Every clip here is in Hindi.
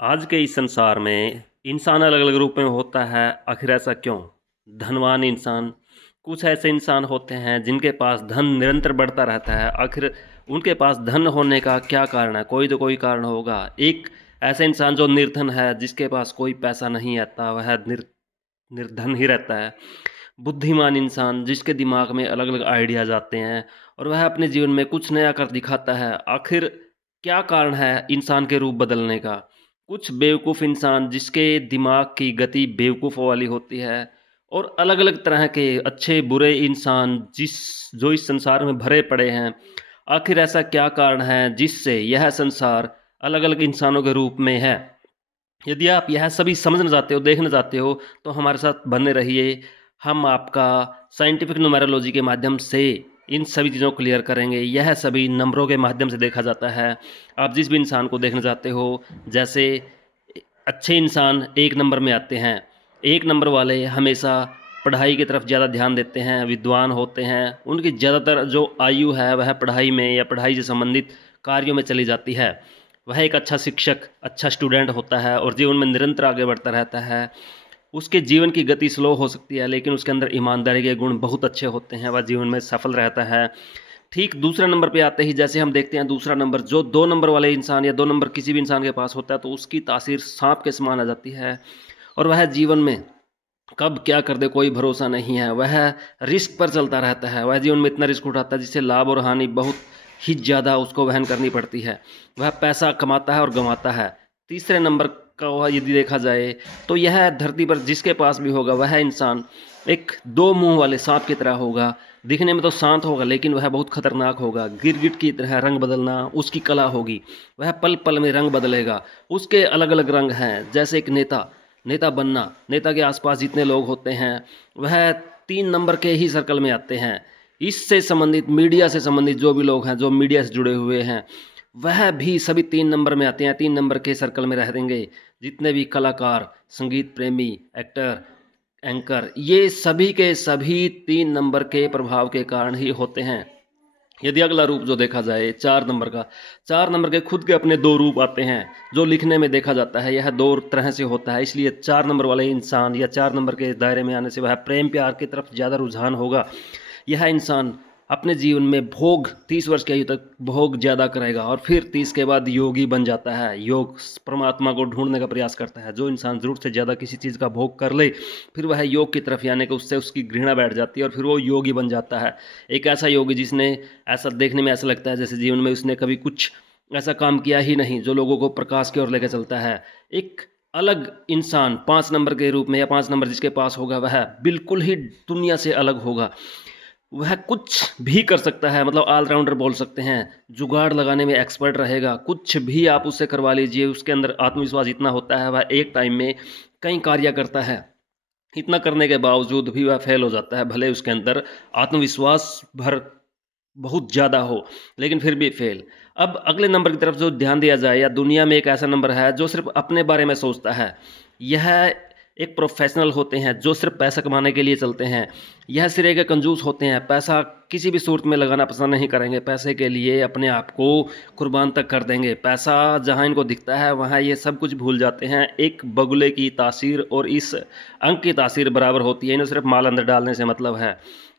आज के इस संसार में इंसान अलग-अलग रूप में होता है, आखिर ऐसा क्यों? धनवान इंसान, कुछ ऐसे इंसान होते हैं जिनके पास धन निरंतर बढ़ता रहता है, आखिर उनके पास धन होने का क्या कारण है? कोई तो कोई कारण होगा। एक ऐसा इंसान जो निर्धन है, जिसके पास कोई पैसा नहीं आता, वह निर्धन ही रहता है। बुद्धिमान इंसान, जिसके दिमाग में अलग-अलग आइडियाज़ आते हैं और वह अपने जीवन में कुछ नया कर दिखाता है। आखिर क्या कारण है इंसान के रूप बदलने का? कुछ बेवकूफ़ इंसान जिसके दिमाग की गति बेवकूफ़ों वाली होती है और अलग-अलग तरह के अच्छे-बुरे इंसान जो इस संसार में भरे पड़े हैं। आखिर ऐसा क्या कारण है जिससे यह संसार अलग-अलग इंसानों के रूप में है? यदि आप यह सभी समझना चाहते हो, देखना चाहते हो, तो हमारे साथ बने रहिए। हम आपका साइंटिफिक न्यूमेरोलॉजी के माध्यम से इन सभी चीज़ों को क्लियर करेंगे। यह सभी नंबरों के माध्यम से देखा जाता है। आप जिस भी इंसान को देखना चाहते हो, जैसे अच्छे इंसान 1 नंबर में आते हैं। 1 नंबर वाले हमेशा पढ़ाई की तरफ ज़्यादा ध्यान देते हैं, विद्वान होते हैं। उनकी ज़्यादातर जो आयु है, वह पढ़ाई में या पढ़ाई से संबंधित कार्यों में चली जाती है। वह एक अच्छा शिक्षक, अच्छा स्टूडेंट होता है और जीवन में निरंतर आगे बढ़ता रहता है। उसके जीवन की गति स्लो हो सकती है, लेकिन उसके अंदर ईमानदारी के गुण बहुत अच्छे होते हैं, वह जीवन में सफल रहता है। ठीक दूसरे नंबर पे आते ही जैसे हम देखते हैं दूसरा नंबर जो 2 नंबर वाले इंसान या 2 नंबर किसी भी इंसान के पास होता है, तो उसकी तासीर साँप के समान आ जाती है और वह जीवन में कब क्या कर दे कोई भरोसा नहीं है। वह रिस्क पर चलता रहता है, वह जीवन में इतना रिस्क उठाता है जिससे लाभ और हानि बहुत ही ज़्यादा उसको वहन करनी पड़ती है। वह पैसा कमाता है और गँवाता है। तीसरे नंबर का वह यदि देखा जाए तो यह धरती पर जिसके पास भी होगा वह इंसान एक 2 मुँह वाले साँप की तरह होगा। दिखने में तो शांत होगा लेकिन वह बहुत खतरनाक होगा। गिरगिट की तरह रंग बदलना उसकी कला होगी। वह पल-पल में रंग बदलेगा। उसके अलग-अलग रंग हैं, जैसे एक नेता बनना, नेता के आसपास जितने लोग होते हैं, वह 3 नंबर के ही सर्कल में आते हैं। इससे संबंधित मीडिया से संबंधित जो भी लोग हैं, जो मीडिया से जुड़े हुए हैं, वह भी सभी 3 नंबर में आते हैं, 3 नंबर के सर्कल में रहेंगे। जितने भी कलाकार, संगीत प्रेमी, एक्टर, एंकर, ये सभी के सभी 3 नंबर के प्रभाव के कारण ही होते हैं। यदि अगला रूप जो देखा जाए 4 नंबर का, 4 नंबर के खुद के अपने 2 रूप आते हैं, जो लिखने में देखा जाता है, यह 2 तरह से होता है। इसलिए 4 नंबर वाले इंसान या 4 नंबर के दायरे में आने से वह प्रेम-प्यार की तरफ ज़्यादा रुझान होगा। यह इंसान अपने जीवन में भोग 30 वर्ष की आयु तक भोग ज़्यादा करेगा और फिर 30 के बाद योगी बन जाता है। योग परमात्मा को ढूँढने का प्रयास करता है। जो इंसान ज़रूरत से ज़्यादा किसी चीज़ का भोग कर ले, फिर वह योग की तरफ यानी कि उससे उसकी घृणा बैठ जाती है और फिर वो योगी बन जाता है। एक ऐसा योगी जिसने ऐसा देखने में ऐसा लगता है जैसे जीवन में उसने कभी कुछ ऐसा काम किया ही नहीं, जो लोगों को प्रकाश की ओर लेकर चलता है। एक अलग इंसान 5 नंबर के रूप में या 5 नंबर जिसके पास होगा, वह बिल्कुल ही दुनिया से अलग होगा। वह कुछ भी कर सकता है, मतलब ऑलराउंडर बोल सकते हैं। जुगाड़ लगाने में एक्सपर्ट रहेगा, कुछ भी आप उससे करवा लीजिए, उसके अंदर आत्मविश्वास इतना होता है, वह एक टाइम में कई कार्य करता है। इतना करने के बावजूद भी वह फेल हो जाता है, भले उसके अंदर आत्मविश्वास बहुत ज़्यादा हो, लेकिन फिर भी फेल। अब अगले नंबर की तरफ जो ध्यान दिया जाए, या दुनिया में एक ऐसा नंबर है जो सिर्फ़ अपने बारे में सोचता है। यह एक प्रोफ़ेशनल होते हैं जो सिर्फ़ पैसा कमाने के लिए चलते हैं। यह सिरे के कंजूस होते हैं, पैसा किसी भी सूरत में लगाना पसंद नहीं करेंगे। पैसे के लिए अपने आप को कुर्बान तक कर देंगे। पैसा जहाँ इनको दिखता है वहाँ ये सब कुछ भूल जाते हैं। एक बगुले की तासीर और इस अंक की तासीर बराबर होती है, इन्हें सिर्फ़ माल अंदर डालने से मतलब है।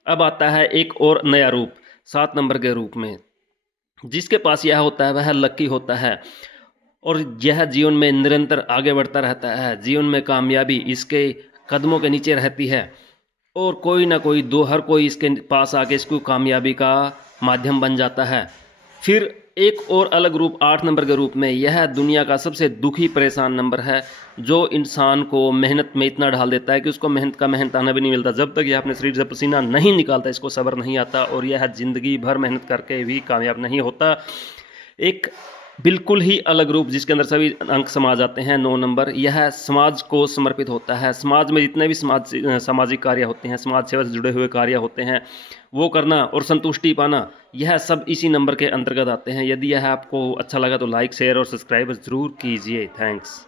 अब आता है एक और नया रूप 7 नंबर के रूप में। जिसके पास यह होता है वह लकी होता है और यह जीवन में निरंतर आगे बढ़ता रहता है। जीवन में कामयाबी इसके कदमों के नीचे रहती है और कोई ना कोई दो हर कोई इसके पास आके इसको कामयाबी का माध्यम बन जाता है। फिर एक और अलग रूप 8 नंबर के रूप में, यह दुनिया का सबसे दुखी परेशान नंबर है, जो इंसान को मेहनत में इतना ढाल देता है कि उसको मेहनत का मेहनताना भी नहीं मिलता। जब तक यह अपने शरीर से पसीना नहीं निकालता, इसको सब्र नहीं आता और यह ज़िंदगी भर मेहनत करके भी कामयाब नहीं होता। एक बिल्कुल ही अलग रूप जिसके अंदर सभी अंक समा जाते हैं 9 नंबर, यह समाज को समर्पित होता है। समाज में जितने भी सामाजिक कार्य होते हैं, समाज सेवा से जुड़े हुए कार्य होते हैं, वो करना और संतुष्टि पाना, यह सब इसी नंबर के अंतर्गत आते हैं। यदि यह आपको अच्छा लगा तो लाइक, शेयर और सब्सक्राइब ज़रूर कीजिए। थैंक्स।